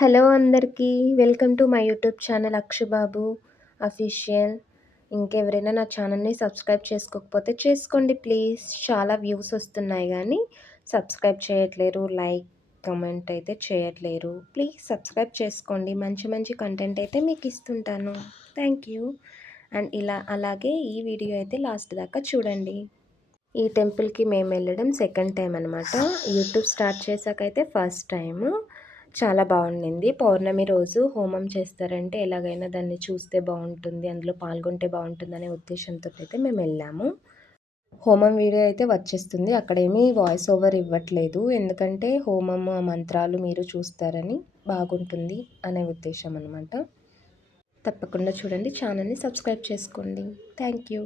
Hello అందరికీ. Welcome to my YouTube channel Akshubabu official. ఇంకెవరైనా నా ఛానల్‌ని సబ్స్క్రైబ్ చేసుకోకపోతే చేసుకోండి ప్లీజ్. చాలా వ్యూస్ వస్తున్నాయి గానీ సబ్స్క్రైబ్ చేయట్లేరు. లైక్, కామెంట్ అయితే చేయట్లేరు. ప్లీజ్ సబ్స్క్రైబ్ చేసుకోండి. మంచి మంచి కంటెంట్ అయితే మీకు ఇస్తుంటాను. Thank you. అండ్ అలాగే ఈ వీడియో అయితే లాస్ట్ దాకా చూడండి. ఈ టెంపుల్‌కి మేము వెళ్ళడం సెకండ్ టైం అనమాట. యూట్యూబ్ స్టార్ట్ చేశాకైతే ఫస్ట్ టైము. చాలా బాగుండింది. పౌర్ణమి రోజు హోమం చేస్తారంటే ఎలాగైనా దాన్ని చూస్తే బాగుంటుంది, అందులో పాల్గొంటే బాగుంటుందనే ఉద్దేశంతో అయితే మేము వెళ్ళాము. హోమం వీడియో అయితే వచ్చేస్తుంది. అక్కడేమీ వాయిస్ ఓవర్ ఇవ్వట్లేదు, ఎందుకంటే హోమం మంత్రాలు మీరు చూస్తారని బాగుంటుంది అనే ఉద్దేశం అనమాట. తప్పకుండా చూడండి. ఛానల్ని సబ్స్క్రైబ్ చేసుకోండి. Thank you.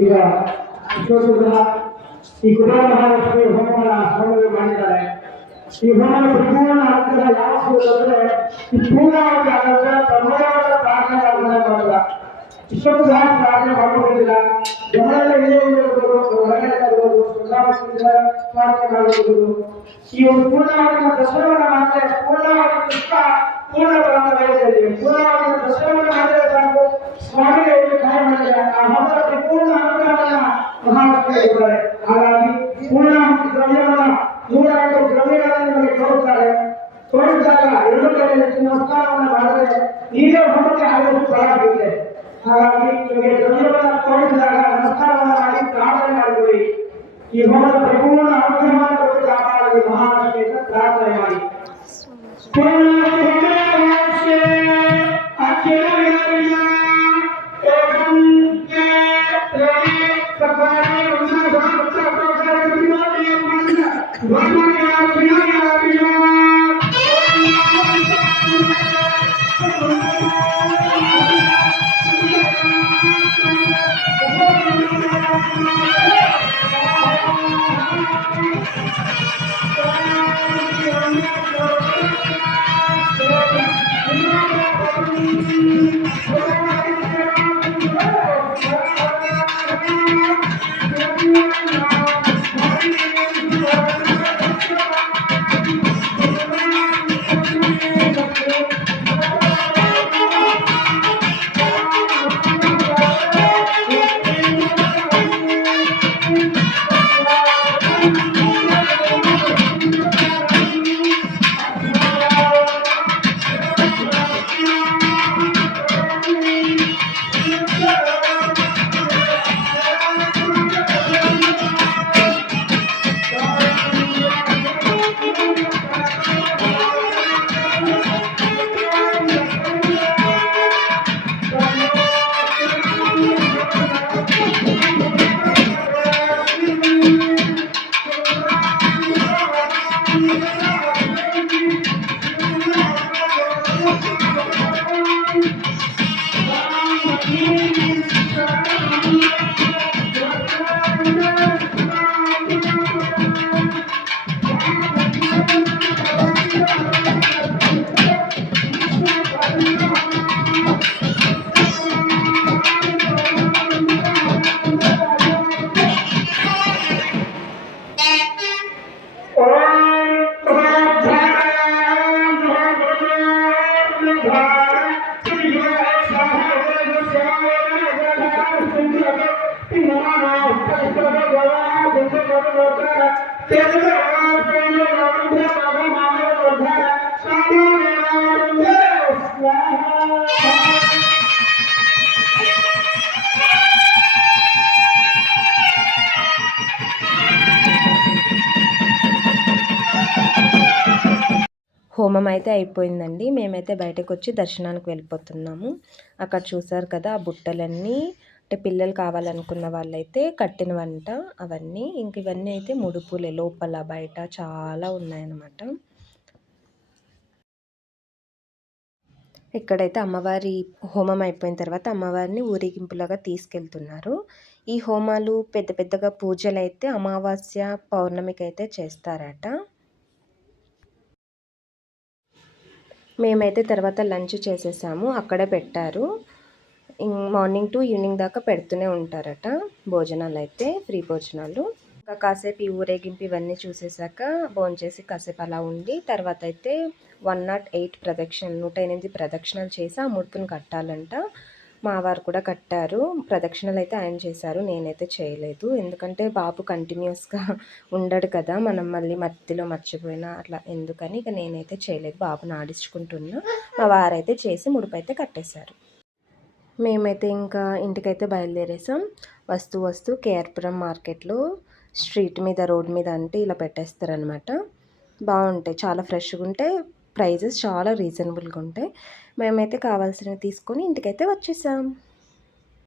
ಈಗ ಈ ಕುಮಾರ ಮಹಾಲಕ್ಷ್ಮಿ ಹೋಮವನ್ನು ಹೋಮಗಳು ಮಾಡಿದ್ದಾರೆ. ಈ ಹೋಮದ ಸಂಪೂರ್ಣ ಅರ್ಥದ ಯಾವ ಅಂದರೆ ಈ ಪೂರ್ಣವಾಗಿ ಆದಾಗ ಪ್ರಮೋದವಾದ ಪ್ರಾರ್ಥನೆ ಮಾಡಿದಾಗ ಇಷ್ಟೊಂದು ಸಹ ಪ್ರಾರ್ಥನೆ ಮಾಡಿಕೊಂಡಿಲ್ಲ. ಜನರೆಲ್ಲ ಇಲ್ಲೇ ಹೊರಗಡೆ ಇರ್ಬೋದು, ಪ್ರಾರ್ಥನೆ ಮಾಡಬಹುದು. ಈ ಒಂದು ಪೂರ್ಣವಾದ ದರ್ಶನವನ್ನು ಮಾಡಿದ್ರೆ ಪೂರ್ಣವಾದ ಕೃಷ್ಣ ಪೂರ್ಣ ಪರಮಗಳಿದೆ. ಪೂರ್ಣವಾದ ದರ್ಶನವನ್ನು ಮಾಡಿದ್ರೆ ಸಾಕು, ಸ್ವಾಮಿಗಳು ಕಾರ್ಯ ಮಾಡಿದ್ದಾರೆ. ಆ ಮೊದಲ ಪರಿಪೂರ್ಣ ಅನುಗ್ರಹವನ್ನ ಮಹಾಲಕ್ಷ್ಮಿ ಇದ್ದಾರೆ. ಹಾಗಾಗಿ ಪೂರ್ಣ ದ್ರವ್ಯವನ್ನ 108 ದ್ರವ್ಯಗಳನ್ನು ನಿಮಗೆ ತೋರುತ್ತಾರೆ. ತೋರಿಸಿದಾಗ ಎರಡು ಕಡೆ ನಮಸ್ಕಾರವನ್ನು ಮಾಡಿದ್ರೆ ನೀವೇ ಹೋಮಕ್ಕೆ ಆಗೋದು ಪ್ರಾರಂಭಿಸುತ್ತೆ. ಹಾಗಾಗಿ ನಿಮಗೆ ದ್ರವ್ಯವನ್ನು ತೋರಿಸಿದಾಗ ನಮಸ್ಕಾರವನ್ನು ಮಾಡಿ ಪ್ರಾರ್ಥನೆ ಮಾಡಿಕೊಳ್ಳಿ. ಈ ಹೋಮದ ಪರಿಪೂರ್ಣ ಅನುಗ್ರಹವನ್ನು ಕೊಟ್ಟು ಕಾಪಾಡಲಿ ಮಹಾಲಕ್ಷ್ಮಿ ಅಂತ ಪ್ರಾರ್ಥನೆ ಮಾಡಿ. హోమం అయితే అయిపోయిందండి. మేమైతే బయటకొచ్చి దర్శనానికి వెళ్ళిపోతున్నాము. అక్కడ చూసారు కదా ఆ బుట్టలన్నీ, అంటే పిల్లలు కావాలనుకున్న వాళ్ళైతే కట్టినవంట అవన్నీ. ఇంక ఇవన్నీ అయితే ముడుపులే, లోపల బయట చాలా ఉన్నాయన్నమాట. ఇక్కడైతే అమ్మవారి హోమం అయిపోయిన తర్వాత అమ్మవారిని ఊరేగింపులాగా తీసుకెళ్తున్నారు. ఈ హోమాలు పెద్ద పెద్దగా పూజలైతే అమావాస్య, పౌర్ణమికైతే చేస్తారట. మేమైతే తర్వాత లంచ్ చేసేసాము. అక్కడే పెట్టారు. మార్నింగ్ టు ఈవినింగ్ దాకా పెడుతూనే ఉంటారట భోజనాలైతే, ఫ్రీ భోజనాలు. ఇంకా కాసేపు ఈ ఊరేగింపు ఇవన్నీ చూసేసాక భోంచేసి కాసేపు అలా ఉండి తర్వాత అయితే 108 ప్రదక్షిణలు, 108 ప్రదక్షిణలు చేసి ఆ ముడుపుని కట్టాలంట. మా వారు కూడా కట్టారు. ప్రదక్షిణలు అయితే ఆయన చేశారు, నేనైతే చేయలేదు. ఎందుకంటే బాబు కంటిన్యూస్గా ఉండడు కదా, మనం మళ్ళీ మధ్యలో మర్చిపోయినా అట్లా ఎందుకని ఇక నేనైతే చేయలేదు. బాబుని ఆడించుకుంటున్నా. మా వారైతే చేసి ముడుపు అయితే కట్టేశారు. మేమైతే ఇంకా ఇంటికైతే బయలుదేరేసాం. వస్తూ కేఆర్పురం మార్కెట్లో స్ట్రీట్ మీద, రోడ్ మీద అంటే ఇలా పెట్టేస్తారనమాట. బాగుంటాయి, చాలా ఫ్రెష్గా ఉంటాయి, ప్రైజెస్ చాలా రీజనబుల్గా ఉంటాయి. మేమైతే కావాల్సినవి తీసుకొని ఇంటికైతే వచ్చేసాం.